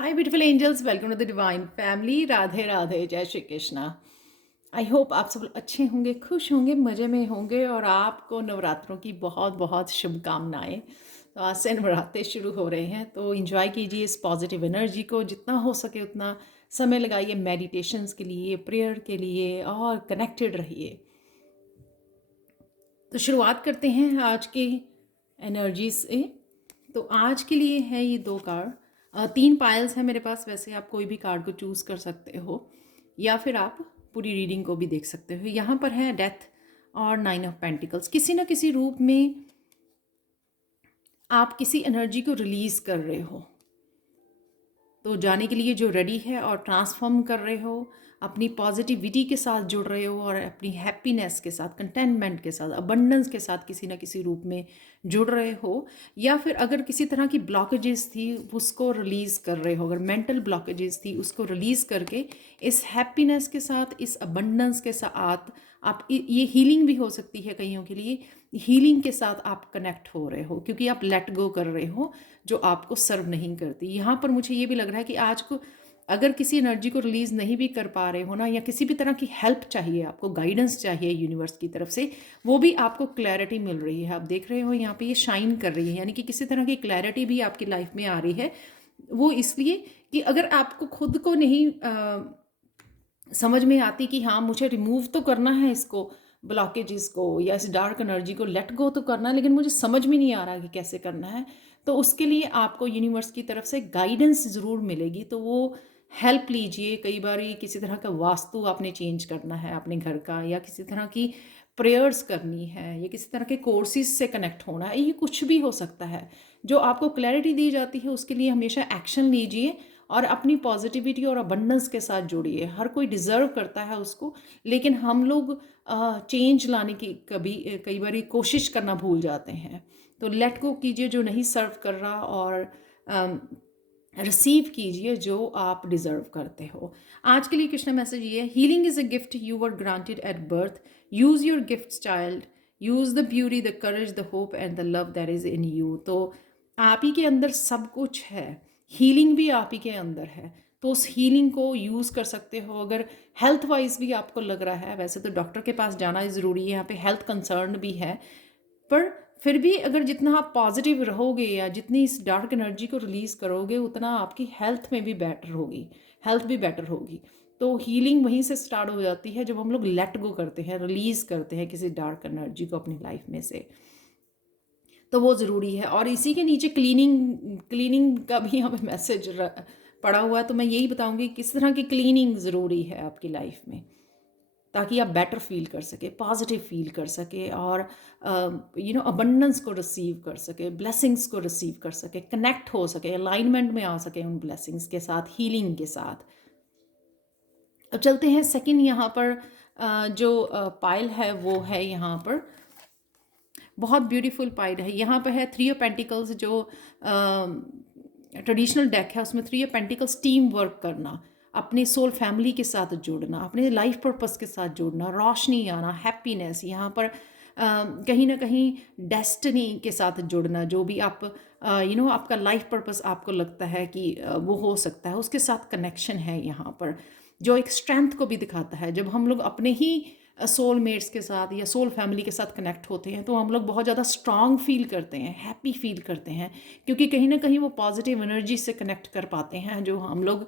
Hi beautiful angels, welcome to the divine family. Radhe Radhe, जय Shri Krishna. I hope आप सब अच्छे होंगे, खुश होंगे, मज़े में होंगे और आपको नवरात्रों की बहुत बहुत शुभकामनाएं। तो आज से नवरात्रे शुरू हो रहे हैं, तो इंजॉय कीजिए इस पॉजिटिव एनर्जी को, जितना हो सके उतना समय लगाइए मेडिटेशंस के लिए, प्रेयर के लिए और कनेक्टेड रहिए। तो शुरुआत करते हैं आज की एनर्जी से। तो आज के लिए है ये दो कार्ड, तीन पायल्स हैं मेरे पास। वैसे आप कोई भी कार्ड को चूज़ कर सकते हो या फिर आप पूरी रीडिंग को भी देख सकते हो। यहाँ पर है डेथ और 9 ऑफ पेंटिकल्स। किसी न किसी रूप में आप किसी एनर्जी को रिलीज़ कर रहे हो, तो जाने के लिए जो रेडी है और ट्रांसफॉर्म कर रहे हो, अपनी पॉजिटिविटी के साथ जुड़ रहे हो और अपनी हैप्पीनेस के साथ, कंटेंटमेंट के साथ, अबंडेंस के साथ किसी ना किसी रूप में जुड़ रहे हो। या फिर अगर किसी तरह की ब्लॉकेजेस थी उसको रिलीज़ कर रहे हो, अगर मेंटल ब्लॉकेजेस थी उसको रिलीज़ करके इस हैप्पीनेस के साथ, इस अबंडेंस के साथ आप, ये हीलिंग भी हो सकती है कईयों के लिए, हीलिंग के साथ आप कनेक्ट हो रहे हो क्योंकि आप लेट गो कर रहे हो जो आपको सर्व नहीं करती। यहाँ पर मुझे ये भी लग रहा है कि आज को अगर किसी एनर्जी को रिलीज़ नहीं भी कर पा रहे हो ना, या किसी भी तरह की हेल्प चाहिए, आपको गाइडेंस चाहिए यूनिवर्स की तरफ से, वो भी आपको क्लैरिटी मिल रही है। आप देख रहे हो यहाँ पे ये शाइन कर रही है, यानी कि किसी तरह की क्लैरिटी भी आपकी लाइफ में आ रही है। वो इसलिए कि अगर आपको खुद को नहीं समझ में आती कि हाँ मुझे रिमूव तो करना है इसको, ब्लॉकेजेस को या इस डार्क एनर्जी को लेट गो तो करना है, लेकिन मुझे समझ में नहीं आ रहा कि कैसे करना है, तो उसके लिए आपको यूनिवर्स की तरफ से गाइडेंस ज़रूर मिलेगी। तो वो हेल्प लीजिए। कई बार ये किसी तरह का वास्तु आपने चेंज करना है अपने घर का, या किसी तरह की प्रेयर्स करनी है, या किसी तरह के कोर्सेज से कनेक्ट होना है, ये कुछ भी हो सकता है। जो आपको क्लैरिटी दी जाती है उसके लिए हमेशा एक्शन लीजिए और अपनी पॉजिटिविटी और अबंडेंस के साथ जुड़िए। हर कोई डिज़र्व करता है उसको, लेकिन हम लोग चेंज लाने की कई बार कोशिश करना भूल जाते हैं। तो लेट गो कीजिए जो नहीं सर्व कर रहा, और रिसीव कीजिए जो आप डिज़र्व करते हो। आज के लिए कृष्णा मैसेज ये है, healing is a gift you were granted at birth. Use your gifts child, use the beauty, the courage, the hope and the love that is in you. तो आप ही के अंदर सब कुछ है, हीलिंग भी आप ही के अंदर है, तो उस हीलिंग को यूज़ कर सकते हो। अगर हेल्थ वाइज भी आपको लग रहा है, वैसे तो डॉक्टर के पास जाना ज़रूरी है, यहाँ पे हेल्थ कंसर्न भी है, पर फिर भी अगर जितना आप पॉजिटिव रहोगे या जितनी इस डार्क एनर्जी को रिलीज़ करोगे उतना आपकी हेल्थ में भी बेटर होगी, हेल्थ भी बेटर होगी। तो हीलिंग वहीं से स्टार्ट हो जाती है जब हम लोग लेट गो करते हैं, रिलीज़ करते हैं किसी डार्क एनर्जी को अपनी लाइफ में से, तो वो ज़रूरी है। और इसी के नीचे क्लीनिंग, क्लीनिंग का भी यहाँ पे मैसेज पड़ा हुआ है, तो मैं यही बताऊँगी किस तरह की क्लीनिंग ज़रूरी है आपकी लाइफ में, ताकि आप बेटर फील कर सके, पॉजिटिव फील कर सके और अबंडेंस को रिसीव कर सके, ब्लेसिंग्स को रिसीव कर सके, कनेक्ट हो सके, अलाइनमेंट में आ सके उन ब्लेसिंग्स के साथ, हीलिंग के साथ। अब चलते हैं सेकंड। यहाँ पर जो पाइल है वो है यहाँ पर बहुत ब्यूटीफुल पाइल है। यहाँ पर है 3 ऑफ पेंटिकल्स। जो ट्रेडिशनल डेक है उसमें 3 ऑफ पेंटिकल्स, टीम वर्क करना, अपने सोल फैमिली के साथ जुड़ना, अपने लाइफ पर्पस के साथ जुड़ना, रोशनी आना, हैप्पीनेस। यहाँ पर कहीं ना कहीं डेस्टिनी के साथ जुड़ना, जो भी आप आपका लाइफ पर्पस आपको लगता है कि वो हो सकता है, उसके साथ कनेक्शन है यहाँ पर, जो एक स्ट्रेंथ को भी दिखाता है। जब हम लोग अपने ही सोलमेट्स के साथ या सोल फैमिली के साथ कनेक्ट होते हैं तो हम लोग बहुत ज़्यादा स्ट्रांग फील करते हैं, हैप्पी फील करते हैं, क्योंकि कहीं ना कहीं वो पॉजिटिव एनर्जी से कनेक्ट कर पाते हैं, जो हम लोग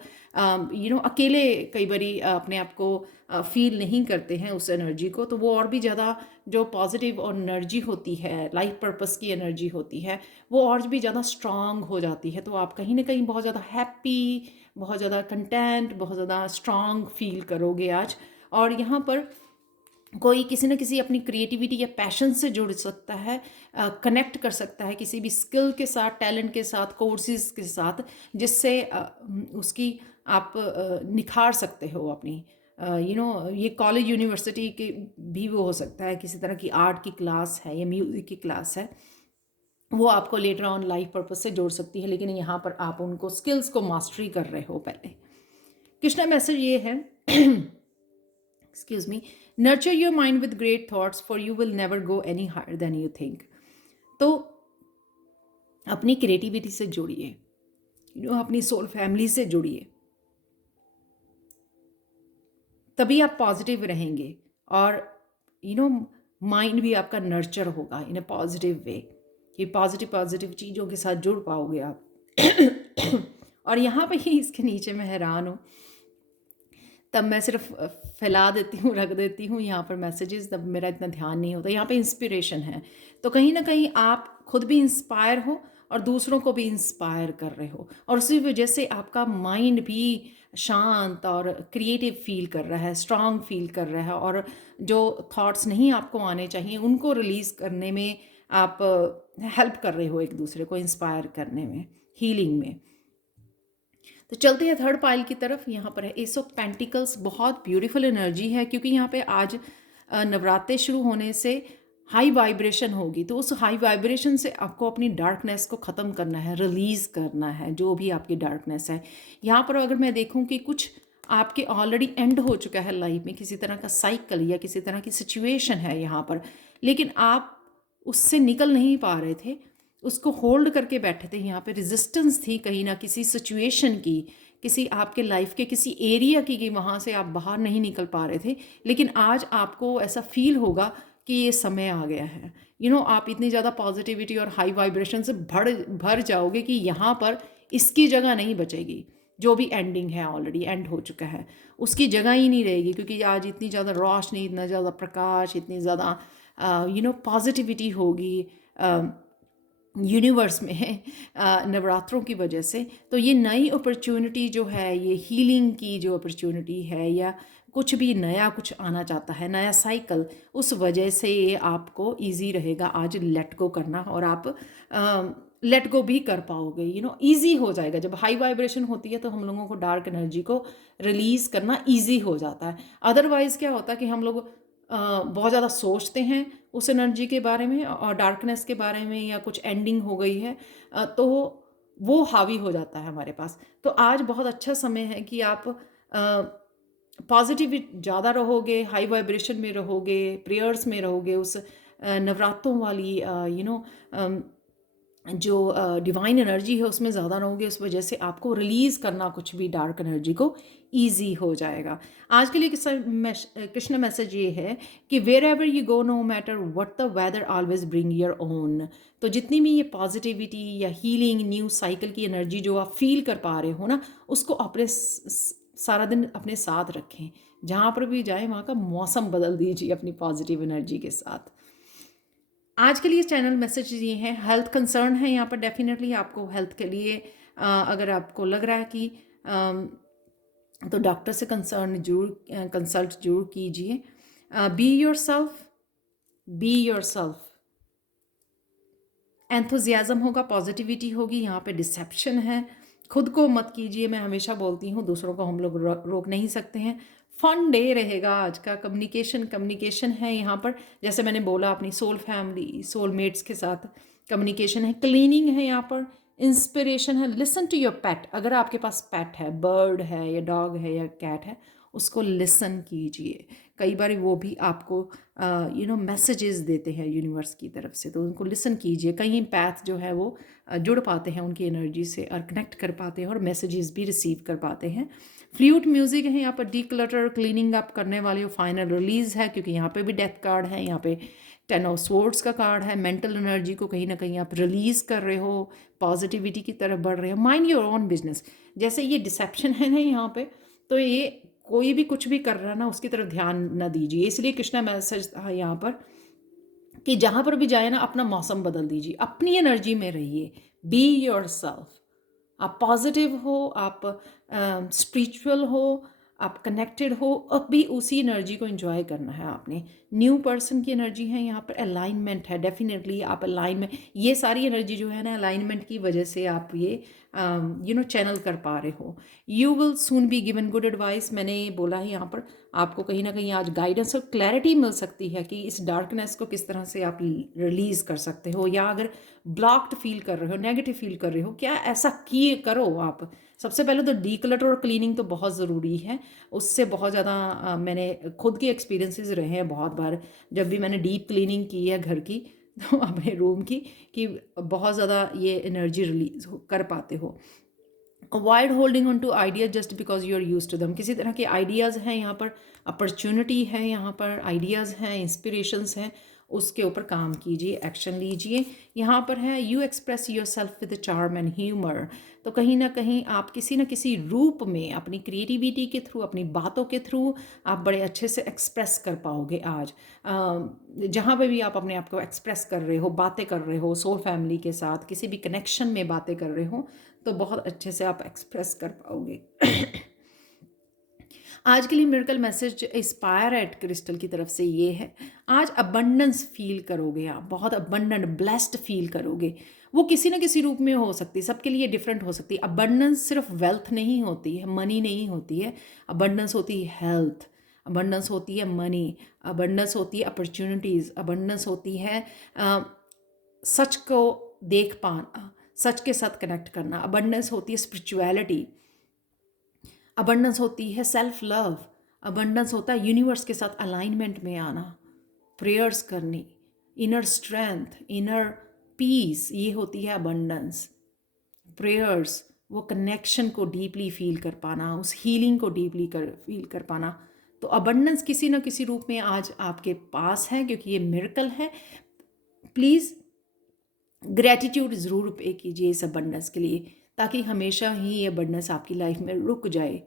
अकेले कई बारी अपने आप को फील नहीं करते हैं उस एनर्जी को। तो वो और भी ज़्यादा जो पॉजिटिव और एनर्जी होती है, लाइफ पर्पस की एनर्जी होती है, वो और भी ज़्यादा स्ट्रांग हो जाती है। तो आप कहीं ना कहीं बहुत ज़्यादा हैप्पी, बहुत ज़्यादा कंटेंट, बहुत ज़्यादा स्ट्रांग फील करोगे आज। और यहाँ पर कोई किसी न किसी अपनी क्रिएटिविटी या पैशन से जुड़ सकता है, कनेक्ट कर सकता है किसी भी स्किल के साथ, टैलेंट के साथ, कोर्सेज के साथ, जिससे उसकी आप निखार सकते हो अपनी। ये कॉलेज यूनिवर्सिटी के भी वो हो सकता है, किसी तरह की आर्ट की क्लास है या म्यूज़िक की क्लास है, वो आपको लेटर ऑन लाइफ पर्पस से जोड़ सकती है, लेकिन यहाँ पर आप उनको स्किल्स को मास्टरी कर रहे हो पहले। कृष्णा मैसेज ये है, excuse me, nurture your mind with great thoughts for you will never go any higher than you think। तो अपनी क्रिएटिविटी से जुड़िए, अपनी सोल फैमिली से जुड़िए, तभी आप पॉजिटिव रहेंगे और यू नो माइंड भी आपका नर्चर होगा इन अ पॉजिटिव वे, कि पॉजिटिव पॉजिटिव चीज़ों के साथ जुड़ पाओगे आप। और यहाँ पे ही इसके नीचे मैं हैरान हूँ, तब मैं सिर्फ फैला देती हूँ, रख देती हूँ यहाँ पर मैसेजेस, तब मेरा इतना ध्यान नहीं होता। यहाँ पे इंस्पिरेशन है, तो कहीं ना कहीं आप खुद भी इंस्पायर हो और दूसरों को भी इंस्पायर कर रहे हो, और उसी वजह से आपका माइंड भी शांत और क्रिएटिव फील कर रहा है, स्ट्रांग फील कर रहा है, और जो थॉट्स नहीं आपको आने चाहिए उनको रिलीज़ करने में आप हेल्प कर रहे हो, एक दूसरे को इंस्पायर करने में, हीलिंग में। तो चलते हैं थर्ड पाइल की तरफ। यहाँ पर है एस ऑफ पेंटिकल्स, बहुत ब्यूटीफुल एनर्जी है, क्योंकि यहाँ पे आज नवरात्रे शुरू होने से हाई वाइब्रेशन होगी, तो उस हाई वाइब्रेशन से आपको अपनी डार्कनेस को ख़त्म करना है, रिलीज़ करना है जो भी आपकी डार्कनेस है। यहाँ पर अगर मैं देखूँ कि कुछ आपके ऑलरेडी एंड हो चुका है लाइफ में, किसी तरह का साइकिल या किसी तरह की सिचुएशन है यहाँ पर, लेकिन आप उससे निकल नहीं पा रहे थे, उसको होल्ड करके बैठे थे, यहाँ पे रेजिस्टेंस थी कहीं ना किसी सिचुएशन की, किसी आपके लाइफ के किसी एरिया की, कि वहाँ से आप बाहर नहीं निकल पा रहे थे, लेकिन आज आपको ऐसा फील होगा कि ये समय आ गया है। आप इतनी ज़्यादा पॉजिटिविटी और हाई वाइब्रेशन से भर जाओगे कि यहाँ पर इसकी जगह नहीं बचेगी, जो भी एंडिंग है ऑलरेडी एंड हो चुका है उसकी जगह ही नहीं रहेगी, क्योंकि आज इतनी ज़्यादा रोशनी, इतना ज़्यादा प्रकाश, इतनी ज़्यादा पॉजिटिविटी होगी यूनिवर्स में नवरात्रों की वजह से। तो ये नई अपॉर्चुनिटी जो है, ये हीलिंग की जो अपॉर्चुनिटी है, या कुछ भी नया कुछ आना चाहता है, नया साइकिल, उस वजह से ये आपको इजी रहेगा आज लेट गो करना, और आप लेट गो भी कर पाओगे, इजी हो जाएगा। जब हाई वाइब्रेशन होती है तो हम लोगों को डार्क एनर्जी को रिलीज़ करना इजी हो जाता है। अदरवाइज़ क्या होता है कि हम लोग बहुत ज़्यादा सोचते हैं उस एनर्जी के बारे में और डार्कनेस के बारे में, या कुछ एंडिंग हो गई है, तो वो हावी हो जाता है हमारे पास। तो आज बहुत अच्छा समय है कि आप पॉजिटिव ज़्यादा रहोगे, हाई वाइब्रेशन में रहोगे, प्रेयर्स में रहोगे, उस नवरात्रों वाली जो डिवाइन एनर्जी है उसमें ज़्यादा रहोगे, उस वजह से आपको रिलीज़ करना कुछ भी डार्क एनर्जी को ईजी हो जाएगा। आज के लिए कृष्ण मैसेज ये है कि wherever you go, no matter what the weather, always bring your own. तो जितनी भी ये पॉजिटिविटी या हीलिंग न्यू साइकिल की एनर्जी जो आप फील कर पा रहे हो ना, उसको अपने सारा दिन अपने साथ रखें, जहाँ पर भी जाए वहाँ का मौसम बदल दीजिए अपनी पॉजिटिव एनर्जी के साथ। आज के लिए चैनल मैसेज ये हैं, हेल्थ कंसर्न है यहाँ पर, डेफिनेटली आपको हेल्थ के लिए अगर आपको लग रहा है कि तो डॉक्टर से कंसल्ट जरूर कीजिए। बी योर सेल्फ, एंथुजियाज़म होगा, पॉजिटिविटी होगी, यहाँ पे डिसेप्शन है, खुद को मत कीजिए। मैं हमेशा बोलती हूँ दूसरों को हम लोग रोक नहीं सकते हैं। फन डे रहेगा आज का, कम्युनिकेशन है यहाँ पर, जैसे मैंने बोला अपनी सोल फैमिली, सोलमेट्स के साथ कम्युनिकेशन है, क्लीनिंग है यहाँ पर, इंस्पिरेशन है, लिसन टू योर पेट। अगर आपके पास पेट है, बर्ड है या डॉग है या कैट है, उसको लिसन कीजिए। कई बार वो भी आपको मैसेजेस देते हैं यूनिवर्स की तरफ से, तो उनको लिसन कीजिए। कई पैथ जो है वो जुड़ पाते हैं उनकी एनर्जी से और कनेक्ट कर पाते हैं और मैसेजेस भी रिसीव कर पाते हैं। फ्लूट म्यूज़िक है यहाँ पर, डीक्लटर, क्लीनिंग अप करने वाली फाइनल रिलीज़ है, क्योंकि यहाँ पे भी डेथ कार्ड है, यहाँ पे 10 ऑफ स्वॉर्ड्स का कार्ड है। मेंटल एनर्जी को कहीं ना कहीं आप रिलीज़ कर रहे हो, पॉजिटिविटी की तरफ बढ़ रहे हो। माइंड योर ओन बिजनेस, जैसे ये डिसेप्शन है ना यहाँ पे, तो ये कोई भी कुछ भी कर रहा है ना, उसकी तरफ ध्यान न दीजिए। इसलिए कृष्णा मैसेज था यहाँ पर कि जहाँ पर भी जाए ना, अपना मौसम बदल दीजिए, अपनी एनर्जी में रहिए, बी योर सेल्फ। आप पॉजिटिव हो, आप स्पिरिचुअल हो, आप कनेक्टेड हो, अब भी उसी एनर्जी को एंजॉय करना है आपने। न्यू पर्सन की एनर्जी है यहाँ पर, अलाइनमेंट है, डेफिनेटली आप अलाइनमेंट, ये सारी एनर्जी जो है ना अलाइनमेंट की वजह से आप ये चैनल कर पा रहे हो। You will soon be given good advice, मैंने बोला है यहाँ पर, आपको कहीं ना कहीं आज गाइडेंस और क्लैरिटी मिल सकती है कि इस डार्कनेस को किस तरह से आप रिलीज़ कर सकते हो, या अगर ब्लॉक्ड फील कर रहे हो, नेगेटिव फील कर रहे हो, क्या ऐसा किए करो आप। सबसे पहले तो डीक्लटर और क्लीनिंग तो बहुत ज़रूरी है, उससे बहुत ज़्यादा मैंने खुद के एक्सपीरियंसेस रहे हैं बहुत बार, जब भी मैंने डीप क्लीनिंग की है घर की तो अपने रूम की, कि बहुत ज़्यादा ये एनर्जी रिलीज कर पाते हो। Avoid holding on to idea just because you are use to them. किसी तरह के आइडियाज़ हैं यहाँ पर, अपॉर्चुनिटी है यहाँ पर, आइडियाज़ हैं, इंस्पिरेशंस हैं, उसके ऊपर काम कीजिए, एक्शन लीजिए। यहाँ पर है you express your self with charm and humour. तो कहीं ना कहीं आप किसी न किसी रूप में अपनी क्रिएटिविटी के थ्रू, अपनी बातों के थ्रू आप बड़े अच्छे से एक्सप्रेस कर पाओगे आज। जहाँ पे भी आप अपने आप को एक्सप्रेस कर रहे हो, बातें कर रहे हो, सोल फैमिली के साथ किसी भी कनेक्शन में बातें कर रहे हो, तो बहुत अच्छे से आप एक्सप्रेस कर पाओगे। आज के लिए miracle message inspire at Crystal की तरफ से ये है, आज अबंडेंस फील करोगे आप, बहुत अबंडेंट ब्लेस्ड फील करोगे। वो किसी न किसी रूप में हो सकती है, सबके लिए डिफरेंट हो सकती है। अबंडेंस सिर्फ वेल्थ नहीं होती है, मनी नहीं होती है। अबंडेंस होती है हेल्थ, अबंडेंस होती है मनी, अबंडेंस होती है अपॉर्चुनिटीज़, अबंडेंस होती है सच को देख पाना, सच के साथ कनेक्ट करना। अबंडेंस होती है स्पिरिचुअलिटी, अबंडेंस होती है सेल्फ लव, अबंडेंस होता है यूनिवर्स के साथ अलाइनमेंट में आना, प्रेयर्स करनी, इनर स्ट्रेंथ, इनर पीस, ये होती है अबंडेंस। प्रेयर्स, वो कनेक्शन को डीपली फील कर पाना, उस हीलिंग को डीपली फील कर पाना। तो अबंडेंस किसी न किसी रूप में आज आपके पास है, क्योंकि ये मिरेकल है। प्लीज़ ग्रैटिट्यूड ज़रूर पे कीजिए इस अबंडेंस के लिए, ताकि हमेशा ही ये अबंडेंस आपकी लाइफ में रुक जाए,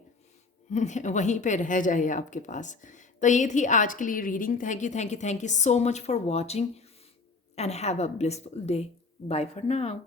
वहीं पे रह जाए आपके पास। तो ये थी आज के लिए reading. Thank you so much for watching and have a blissful day. Bye for now.